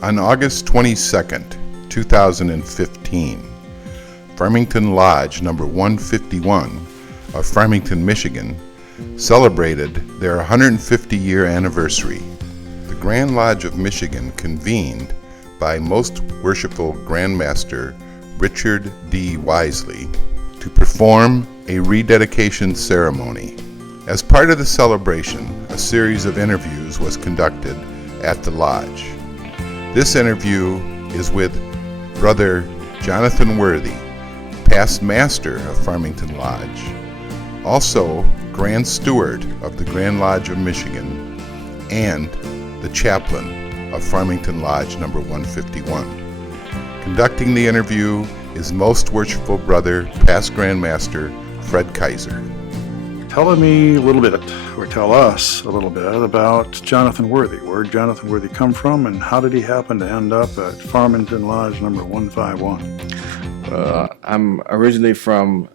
On August 22nd, 2015, Farmington Lodge number 151 of Farmington, Michigan, celebrated their 150-year anniversary. The Grand Lodge of Michigan convened by Most Worshipful Grand Master Richard D. Wisely to perform a rededication ceremony. As part of the celebration, a series of interviews was conducted at the lodge. This interview is with Brother Jonathon Worthy, past master of Farmington Lodge, also Grand Steward of the Grand Lodge of Michigan, and the chaplain of Farmington Lodge number 151. Conducting the interview is Most Worshipful Brother, past Grand Master Fred Kaiser. Tell me a little bit, or tell us a little bit about Jonathon Worthy. Where did Jonathon Worthy come from, and how did he happen to end up at Farmington Lodge number 151? I'm originally from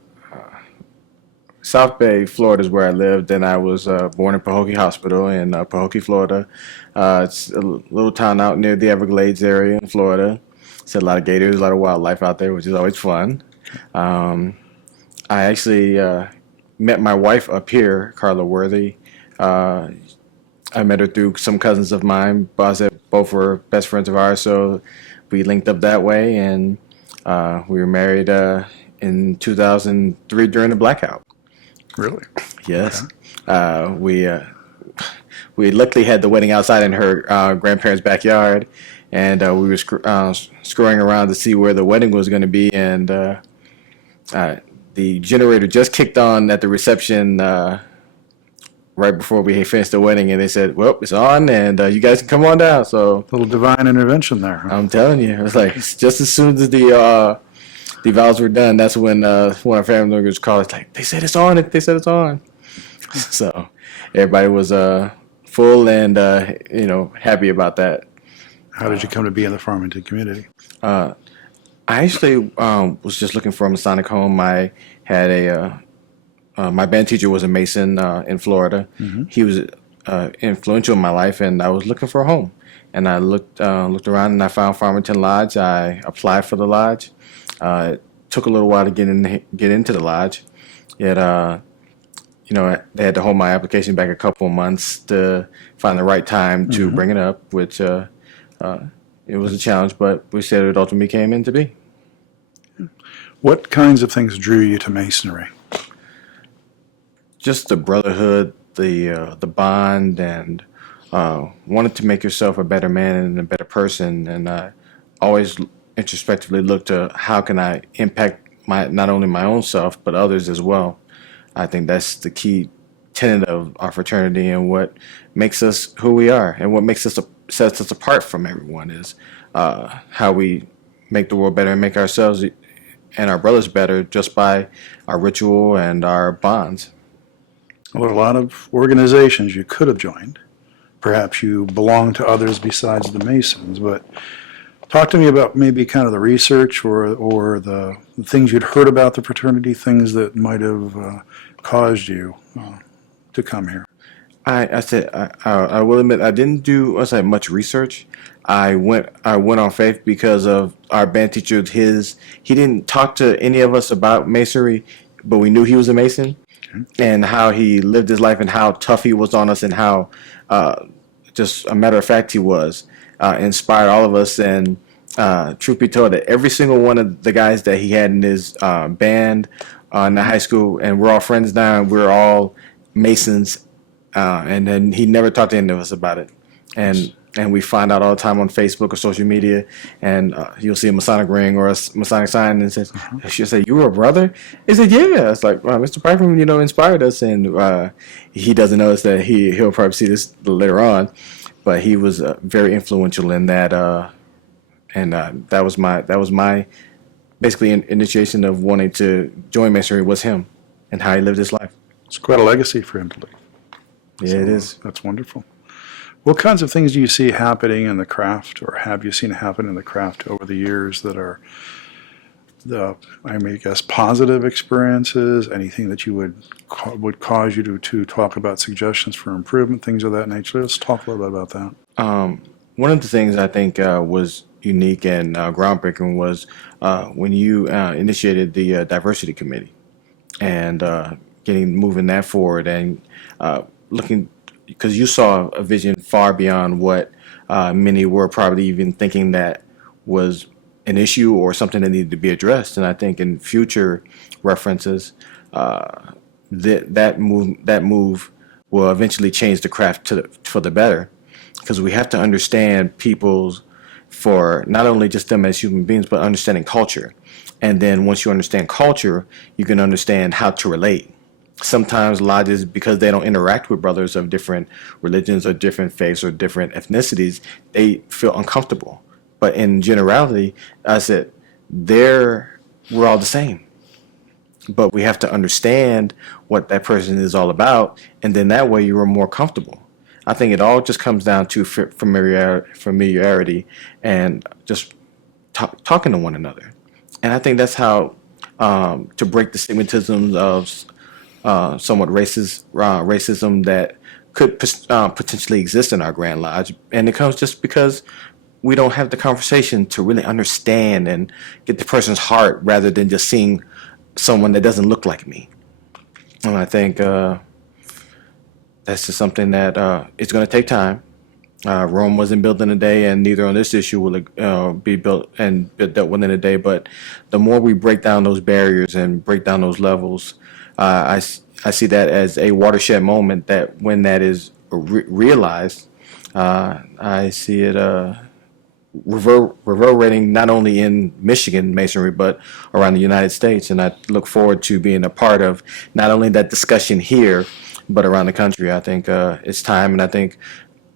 South Bay, Florida is where I lived, and I was born in Pahokee Hospital in Pahokee, Florida. It's a little town out near the Everglades area in Florida. It's a lot of gators, a lot of wildlife out there, which is always fun. I actually met my wife up here, Carla Worthy. I met her through some cousins of mine. Both were best friends of ours, so we linked up that way, and we were married in 2003 during the blackout. Really? Yes. Okay. We luckily had the wedding outside in her grandparents' backyard, and we were screwing around to see where the wedding was going to be, and the generator just kicked on at the reception right before we finished the wedding, and they said, "Well, it's on, and you guys can come on down." So a little divine intervention there. Huh? I'm telling you, it was like just as soon as the vows were done, that's when one of our family members called. It's like, they said it's on. They said it's on. So everybody was full and happy about that. How did you come to be in the Farmington community? I actually was just looking for a Masonic home. I had my band teacher was a Mason in Florida. Mm-hmm. He was influential in my life, and I was looking for a home. And I looked around, and I found Farmington Lodge. I applied for the lodge. It took a little while to get into the lodge. They had to hold my application back a couple of months to find the right time to bring it up, which it was a challenge, but we said it ultimately came into be. What kinds of things drew you to Masonry? Just the brotherhood, the bond, and wanted to make yourself a better man and a better person. And I always introspectively look to how can I impact not only my own self but others as well. I think that's the key tenet of our fraternity, and what makes us who we are, and what sets us apart from everyone is how we make the world better and make ourselves and our brothers better just by our ritual and our bonds. Well, there are a lot of organizations you could have joined. Perhaps you belong to others besides the Masons, but talk to me about maybe kind of the research or the things you'd heard about the fraternity, things that might have caused you to come here. I will admit I didn't do much research. I went on faith because of our band teacher. He didn't talk to any of us about Masonry, but we knew he was a Mason, and how he lived his life and how tough he was on us, and how just a matter of fact he was. Inspired all of us, and truth be told, that every single one of the guys that he had in his band in the high school, and we're all friends now, and we're all Masons, and then he never talked to any of us about it, and we find out all the time on Facebook or social media, and you'll see a Masonic ring or a Masonic sign, and it says, she'll say, "You were a brother?" He said, "Yeah." It's like, well, Mr. Piper, inspired us, and he doesn't notice that he'll probably see this later on. But he was very influential in that, and that was my basically initiation of wanting to join Masonry was him and how he lived his life. It's quite a legacy for him to leave. Yeah, it is. That's wonderful. What kinds of things do you see happening in the craft, or have you seen happen in the craft over the years that are positive experiences? Anything that you would cause you to talk about suggestions for improvement, things of that nature? Let's talk a little bit about that. one of the things I think was unique and groundbreaking was when you initiated the diversity committee and getting moving that forward and looking because you saw a vision far beyond what many were probably even thinking that was an issue or something that needed to be addressed. And I think in future references, that move will eventually change the craft for the better, because we have to understand people's for not only just them as human beings, but understanding culture. And then once you understand culture, you can understand how to relate. Sometimes lodges, because they don't interact with brothers of different religions or different faiths or different ethnicities, they feel uncomfortable. But in generality, I said, we're all the same. But we have to understand what that person is all about, and then that way you are more comfortable. I think it all just comes down to familiarity and just talking to one another. And I think that's how to break the stigmatisms of somewhat racism that could potentially exist in our Grand Lodge. And it comes just because we don't have the conversation to really understand and get the person's heart rather than just seeing someone that doesn't look like me. And I think that's just something that it's going to take time. Rome wasn't built in a day, and neither on this issue will it be built and dealt with in a day. But the more we break down those barriers and break down those levels, I see that as a watershed moment that when that is realized, I see it reverberating not only in Michigan masonry, but around the United States. And I look forward to being a part of not only that discussion here, but around the country. I think it's time, and I think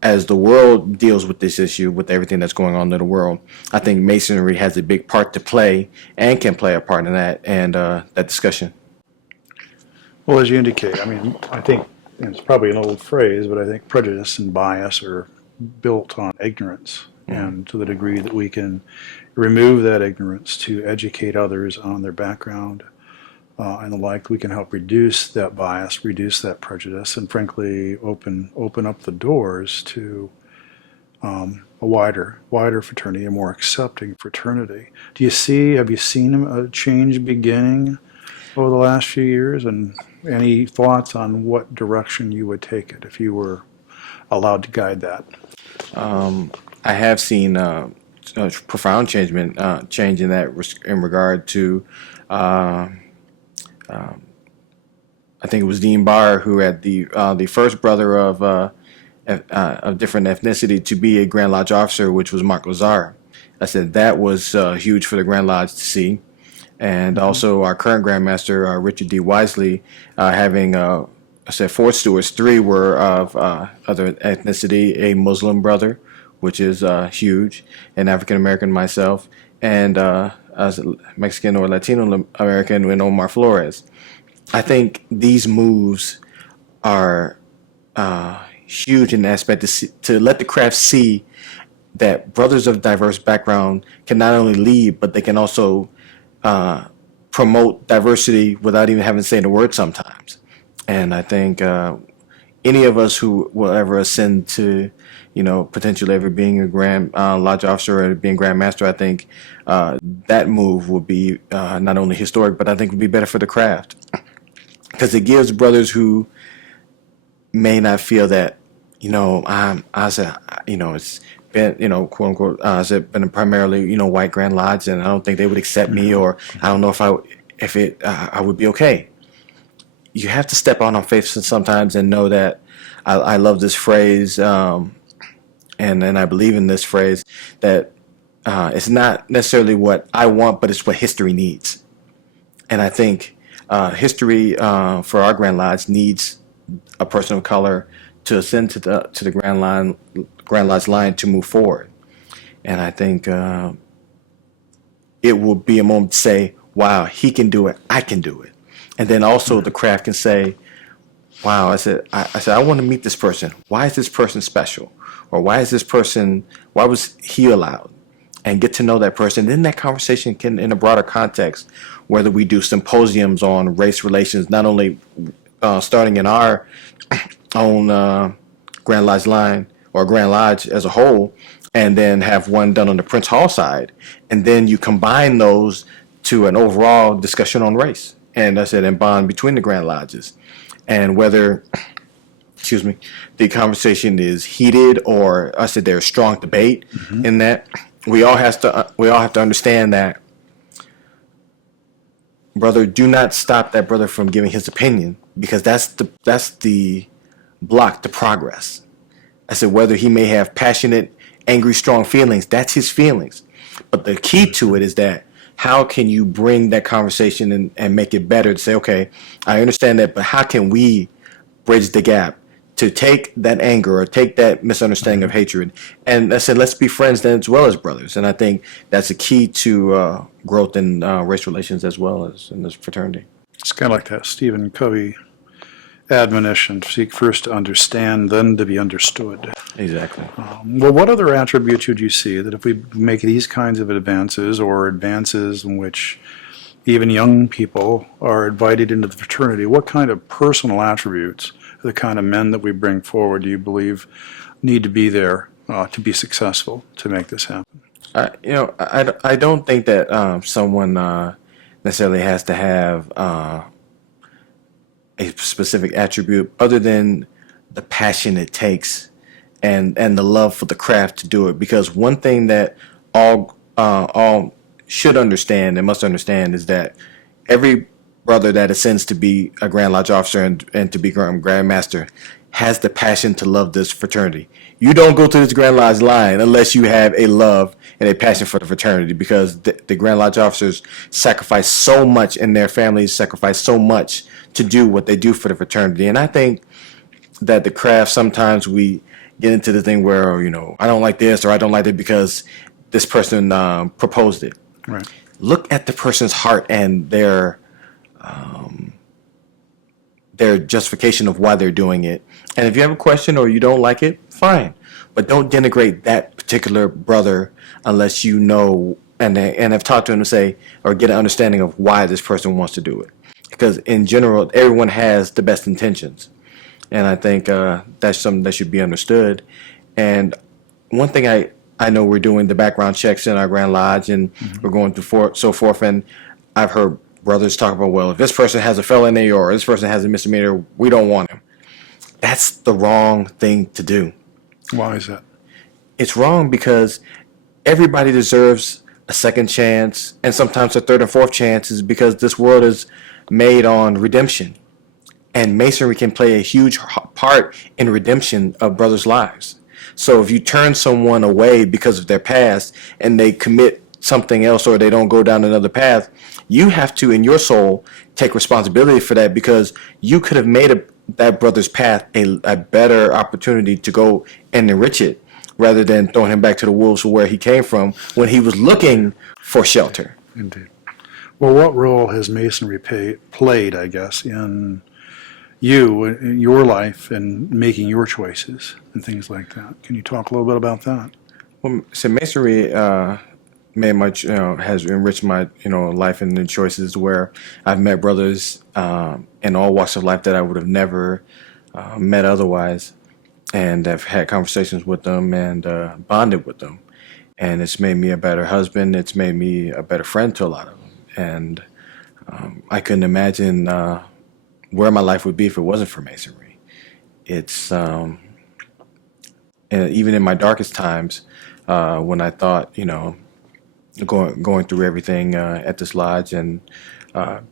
as the world deals with this issue, with everything that's going on in the world, I think masonry has a big part to play and can play a part in that and that discussion. Well, as you indicate, I mean, I think and it's probably an old phrase, but I think prejudice and bias are built on ignorance. And to the degree that we can remove that ignorance to educate others on their background and the like, we can help reduce that bias, reduce that prejudice, and frankly open up the doors to a wider fraternity, a more accepting fraternity. Have you seen a change beginning over the last few years, and any thoughts on what direction you would take it if you were allowed to guide that? I have seen a profound change in that in regard to I think it was Dean Barr who had the first brother of different ethnicity to be a Grand Lodge officer, which was Mark Lazar. I said that was huge for the Grand Lodge to see, and also our current Grand Master Richard D. Wisely having I said 4 stewards, 3 were of other ethnicity, a Muslim brother, which is huge, an African American myself, and as a Mexican or Latino American in Omar Flores. I think these moves are huge in the aspect to let the craft see that brothers of diverse background can not only lead, but they can also promote diversity without even having to say the word sometimes. And I think any of us who will ever ascend to, potentially ever being a Grand Lodge officer or being Grand Master, I think that move will be not only historic, but I think would be better for the craft. Because it gives brothers who may not feel that, it's been, quote unquote, it's been primarily, white Grand Lodge, and I don't think they would accept me, or I don't know if I would be okay. You have to step out on faith sometimes and know that I love this phrase, and I believe in this phrase, that it's not necessarily what I want, but it's what history needs. And I think history for our Grand Lodge needs a person of color to ascend to the Grand Lodge line to move forward. And I think it will be a moment to say, wow, he can do it, I can do it. And then also the craft can say, wow, I said, I want to meet this person. Why is this person special? Or why was he allowed? And get to know that person. Then that conversation can, in a broader context, whether we do symposiums on race relations, not only starting in our own Grand Lodge line or Grand Lodge as a whole, and then have one done on the Prince Hall side, and then you combine those to an overall discussion on race, and I said, and bond between the Grand Lodges, and whether, excuse me, the conversation is heated or I said there's strong debate in that. We all have to understand that, brother, do not stop that brother from giving his opinion, because that's the block to progress. I said whether he may have passionate, angry, strong feelings, that's his feelings. But the key to it is that how can you bring that conversation and make it better to say, okay, I understand that, but how can we bridge the gap to take that anger or take that misunderstanding of hatred? And I said, let's be friends then as well as brothers. And I think that's a key to growth in race relations as well as in this fraternity. It's kind of like that Stephen Covey admonition: seek first to understand, then to be understood. Exactly. Well, what other attributes would you see that if we make these kinds of advances, or advances in which even young people are invited into the fraternity, what kind of personal attributes, the kind of men that we bring forward, do you believe need to be there to be successful to make this happen? I don't think that someone necessarily has to have a specific attribute other than the passion it takes and the love for the craft to do it. Because one thing that all should understand and must understand is that every brother that ascends to be a Grand Lodge officer and to be Grand Master has the passion to love this fraternity. You don't go to this Grand Lodge line unless you have a love and a passion for the fraternity, because the Grand Lodge officers sacrifice so much and their families sacrifice so much to do what they do for the fraternity. And I think that the craft, sometimes we get into the thing where, I don't like this or I don't like it because this person proposed it. Right. Look at the person's heart and their justification of why they're doing it. And if you have a question or you don't like it, fine. But don't denigrate that particular brother unless you know and have talked to him to say, or get an understanding of why this person wants to do it. Because in general, everyone has the best intentions. And I think that's something that should be understood. And one thing I know, we're doing the background checks in our Grand Lodge, and we're going through so forth. And I've heard brothers talk about, well, if this person has a felony or this person has a misdemeanor, we don't want him. That's the wrong thing to do. Why is that? It's wrong because everybody deserves a second chance, and sometimes a third and fourth chances, because this world is made on redemption. And Masonry can play a huge part in redemption of brothers' lives. So if you turn someone away because of their past and they commit something else or they don't go down another path, you have to, in your soul, take responsibility for that, because you could have made that brother's path a better opportunity to go and enrich it, rather than throwing him back to the wolves where he came from when he was looking for shelter. Indeed. Well, what role has Masonry played, I guess, in in your life, and making your choices and things like that? Can you talk a little bit about that? Well, so Masonry very much has enriched my life and the choices, where I've met brothers in all walks of life that I would have never met otherwise, and I've had conversations with them and bonded with them, and it's made me a better husband. It's made me a better friend to a lot of them, and I couldn't imagine where my life would be if it wasn't for Masonry. It's and even in my darkest times, when I thought, going through everything at this lodge, and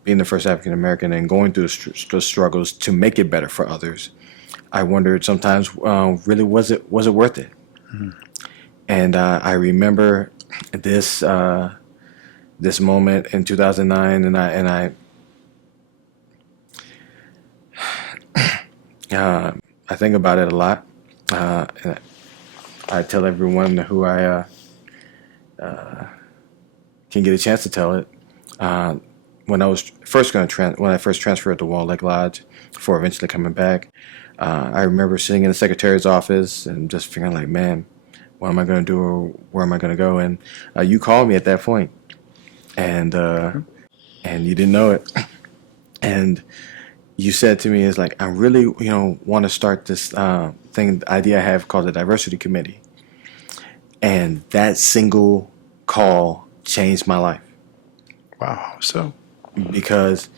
being the first African American and going through the struggles to make it better for others, I wondered sometimes, really, was it worth it? Mm-hmm. And I remember this moment in 2009, and I think about it a lot. And I tell everyone who I can get a chance to tell it. When I first transferred to Wall Lake Lodge, before eventually coming back, I remember sitting in the secretary's office and just figuring, like, man, what am I going to do, or where am I going to go? And you called me at that point, and you didn't know it, and you said to me, "It's like, I really, want to start this idea I have called the diversity committee." and that single call changed my life. Wow. So, Because,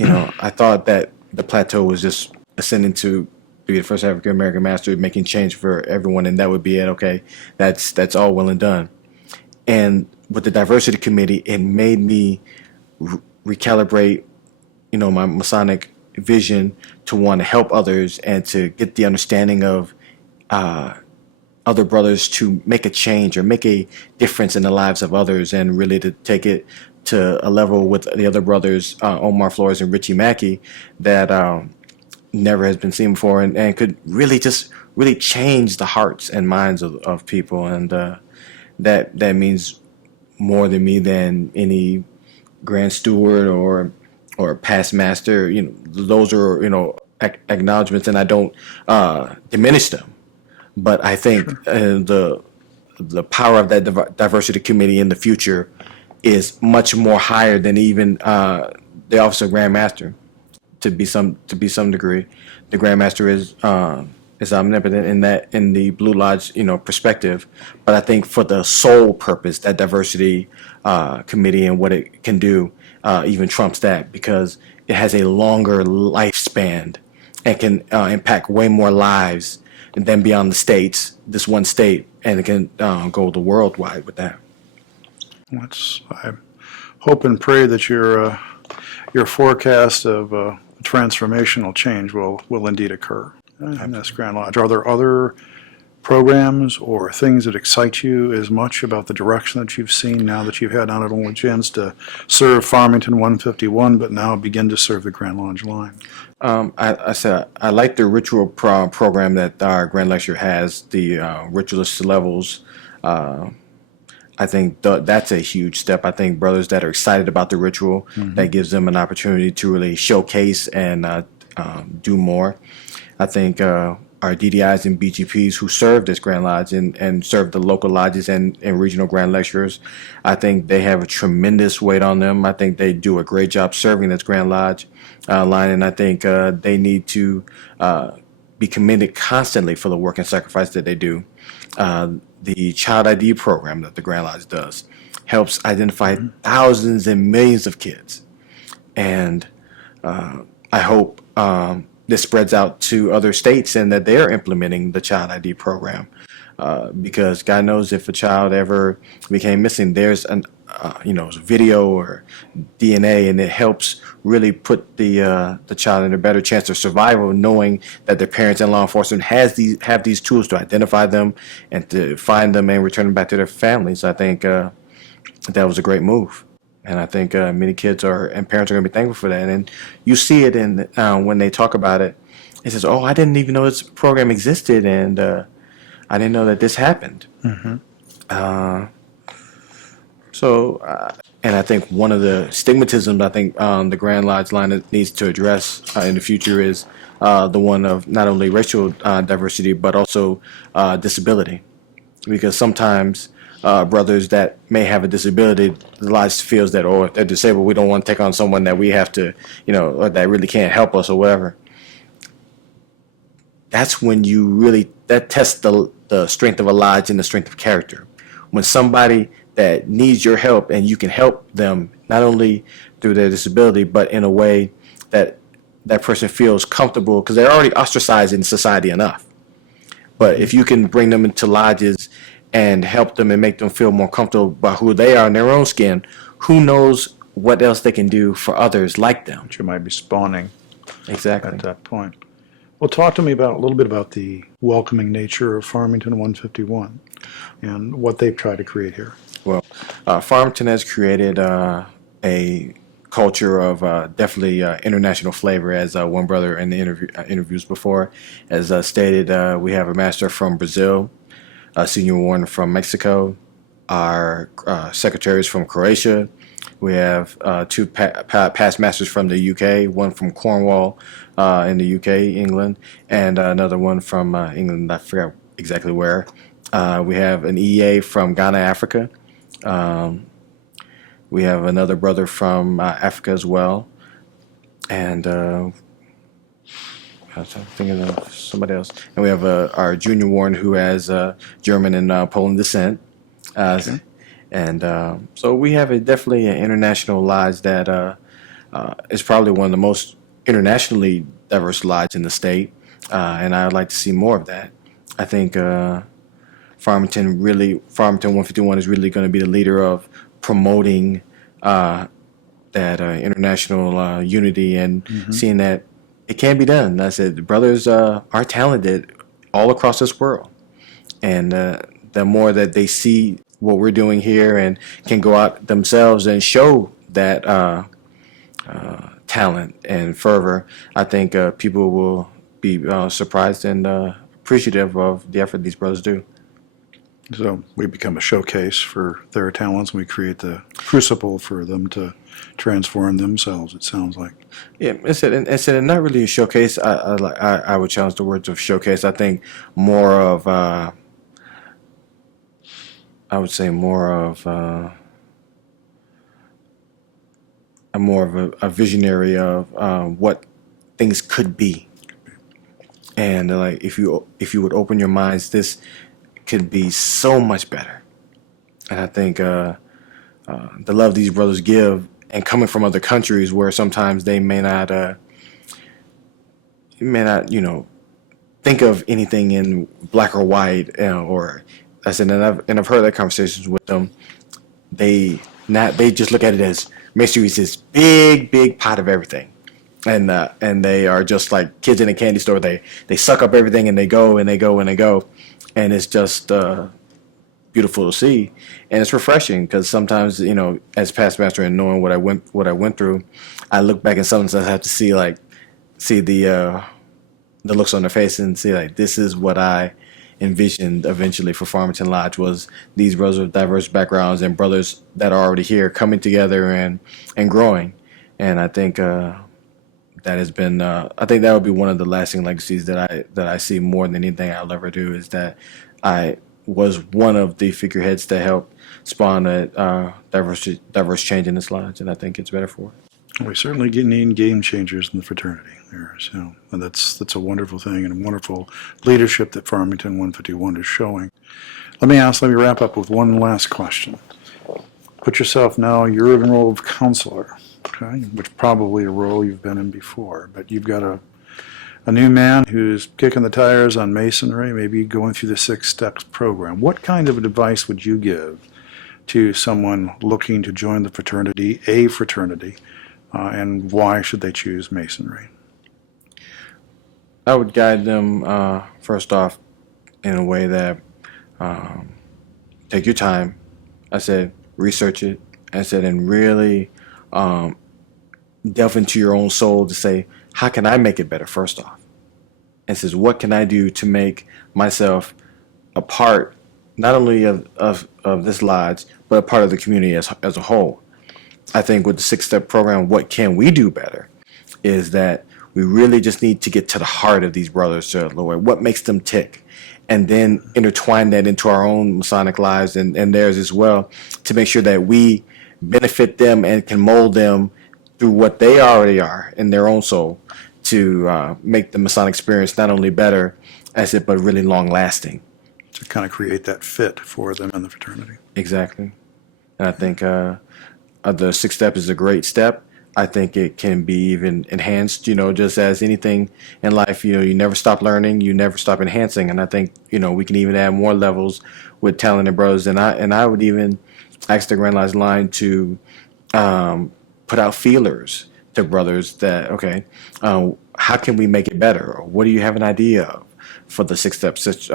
I thought that the plateau was just ascending to be the first African American master, making change for everyone, and that would be it. Okay, that's all well and done. And with the diversity committee, it made me recalibrate, my Masonic vision to want to help others and to get the understanding of other brothers to make a change or make a difference in the lives of others, and really to take it to a level with the other brothers, Omar Flores and Richie Mackey, that never has been seen before, and could really change the hearts and minds of people. And that means more to me than any Grand Steward or past master. Those are acknowledgments, and I don't diminish them. But I think the power of that diversity committee in the future is much more higher than even the office of Grand Master. To be some degree, the Grand Master is omnipotent in the Blue Lodge perspective. But I think for the sole purpose, that diversity committee and what it can do even trumps that, because it has a longer lifespan and can impact way more lives than beyond the states, this one state, and it can go the worldwide with that. I hope and pray that your forecast of transformational change will indeed occur in this Grand Lodge. Are there other programs or things that excite you as much about the direction that you've seen now that you've had not only a chance to serve Farmington 151, but now begin to serve the Grand Lodge line? I said I like the ritual program that our Grand Lecture has, the ritualist levels. I think that's a huge step. I think brothers that are excited about the ritual, that gives them an opportunity to really showcase and do more. I think our DDIs and BGPs who serve this Grand Lodge and serve the local lodges and regional Grand Lecturers, I think they have a tremendous weight on them. I think they do a great job serving this Grand Lodge line, and I think they need to be commended constantly for the work and sacrifice that they do. The Child ID program that the Grand Lodge does helps identify thousands and millions of kids. And I hope this spreads out to other states and that they're implementing the Child ID program. Because God knows if a child ever became missing, there's video or DNA, and it helps really put the child in a better chance of survival, knowing that their parents and law enforcement have these tools to identify them and to find them and return them back to their families. I think that was a great move, and I think many kids and parents are going to be thankful for that. And you see it in when they talk about it. It says, "Oh, I didn't even know this program existed, and I didn't know that this happened." And I think one of the stigmatisms I think the Grand Lodge line needs to address in the future is the one of not only racial diversity but also disability, because sometimes brothers that may have a disability, the lodge feels that, if they're disabled, we don't want to take on someone that we have to, or that really can't help us or whatever. That's when that tests the strength of a lodge and the strength of character. When somebody that needs your help and you can help them not only through their disability, but in a way that that person feels comfortable, because they're already ostracized in society enough. But if you can bring them into lodges and help them and make them feel more comfortable about who they are in their own skin, who knows what else they can do for others like them. Which you might be spawning Exactly. at that point. Well, talk to me a little bit about the welcoming nature of Farmington 151 and what they've tried to create here. Well, Farmington has created a culture of definitely international flavor, as one brother in the interviews before has stated. We have a master from Brazil, a senior warden from Mexico, our secretaries from Croatia. We have two past masters from the UK, one from Cornwall in the UK, England, and another one from England, I forgot exactly where. We have an EA from Ghana, Africa. We have another brother from Africa as well. And I was thinking of somebody else. And we have our junior warden who has German and Poland descent. Uh, and so we have definitely an international lodge that is probably one of the most internationally diverse lodge in the state, and I'd like to see more of that. I think Farmington 151 is really going to be the leader of promoting that international unity and seeing that it can be done. I said the brothers are talented all across this world, and the more that they see what we're doing here and can go out themselves and show that talent and fervor, I think people will be surprised and appreciative of the effort these brothers do. So we become a showcase for their talents, and we create the crucible for them to transform themselves, it sounds like. Yeah, and not really a showcase. I would challenge the words of showcase. I think more of I would say more of a visionary of what things could be, and like if you would open your minds, this could be so much better. And I think the love these brothers give, and coming from other countries where sometimes they may not think of anything in black or white, or I said, and I've heard that conversations with them. They just look at it as masonry is this big pot of everything, and they are just like kids in a candy store. They suck up everything and they go and they go and they go, and it's just beautiful to see, and it's refreshing because sometimes as past master and knowing what I went through, I look back and sometimes I have to see the looks on their face and see like this is what I envisioned eventually for Farmington Lodge, was these brothers with diverse backgrounds and brothers that are already here coming together and growing. And I think that has been I think that would be one of the lasting legacies that I see more than anything I'll ever do, is that I was one of the figureheads that helped spawn a diverse change in this lodge, and I think it's better for it. We certainly need game changers in the fraternity there. So and that's a wonderful thing, and a wonderful leadership that Farmington 151 is showing. Let me wrap up with one last question. Put yourself now, you're in the role of counselor, okay, which probably a role you've been in before, but you've got a new man who's kicking the tires on masonry, maybe going through the 6 steps program. What kind of advice would you give to someone looking to join the fraternity, and why should they choose masonry? I would guide them first off in a way that take your time. I said research it. I said and really delve into your own soul to say, how can I make it better first off? And says, what can I do to make myself a part not only of this lodge, but a part of the community as a whole? I think with the 6-step program, what can we do better is that we really just need to get to the heart of these brothers, Lord. What makes them tick? And then intertwine that into our own Masonic lives and theirs as well, to make sure that we benefit them and can mold them through what they already are in their own soul, to make the Masonic experience not only better, but really long-lasting. To kind of create that fit for them in the fraternity. Exactly. And I think the 6th step is a great step. I think it can be even enhanced, just as anything in life, you never stop learning, you never stop enhancing. And I think, we can even add more levels with talented brothers. And I would even ask the Grand Lodge line to put out feelers to brothers that, okay, how can we make it better? Or what do you have an idea of for the 6 steps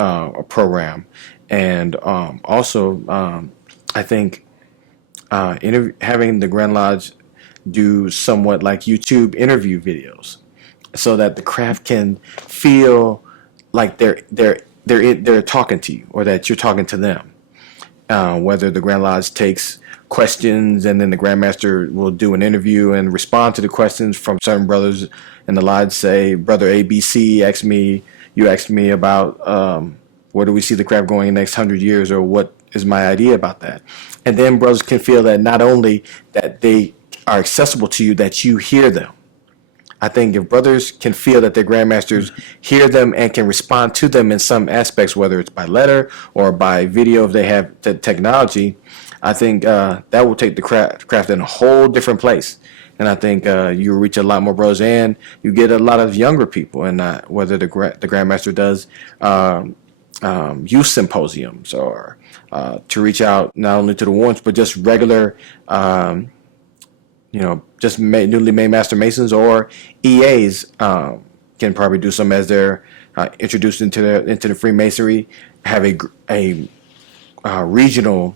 program? And also, I think having the Grand Lodge do somewhat like YouTube interview videos, so that the craft can feel like they're talking to you, or that you're talking to them. Whether the Grand Lodge takes questions and then the Grand Master will do an interview and respond to the questions from certain brothers in the lodge. Say, Brother ABC asked me about where do we see the craft going in the next 100 years, or what is my idea about that? And then brothers can feel that not only that they are accessible to you, that you hear them. I think if brothers can feel that their grandmasters hear them and can respond to them in some aspects, whether it's by letter or by video if they have the technology, I think that will take the craft in a whole different place. And I think you reach a lot more brothers, and you get a lot of younger people. And whether the grandmaster does youth symposiums or to reach out not only to the ones but just regular, just newly made master masons or EAs can probably do some as they're introduced into the Freemasonry. Have a regional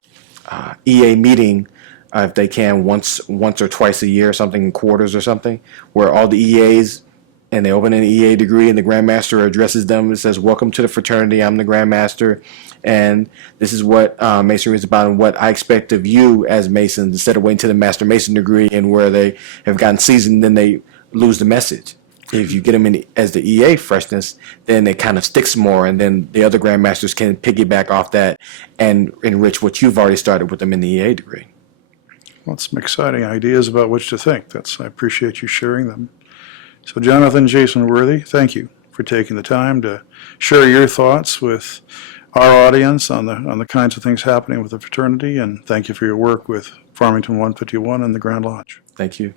EA meeting if they can once or twice a year, something in quarters or something, where all the EAs, and they open an EA degree and the Grandmaster addresses them and says, "Welcome to the fraternity, I'm the Grandmaster, and this is what Masonry is about and what I expect of you as Masons," instead of waiting to the Master Mason degree and where they have gotten seasoned, then they lose the message. If you get them in as the EA freshness, then it kind of sticks more, and then the other Grandmasters can piggyback off that and enrich what you've already started with them in the EA degree. Well, some exciting ideas about which to think. I appreciate you sharing them. So Jonathan Jason Worthy, thank you for taking the time to share your thoughts with our audience on the kinds of things happening with the fraternity, and thank you for your work with Farmington 151 and the Grand Lodge. Thank you.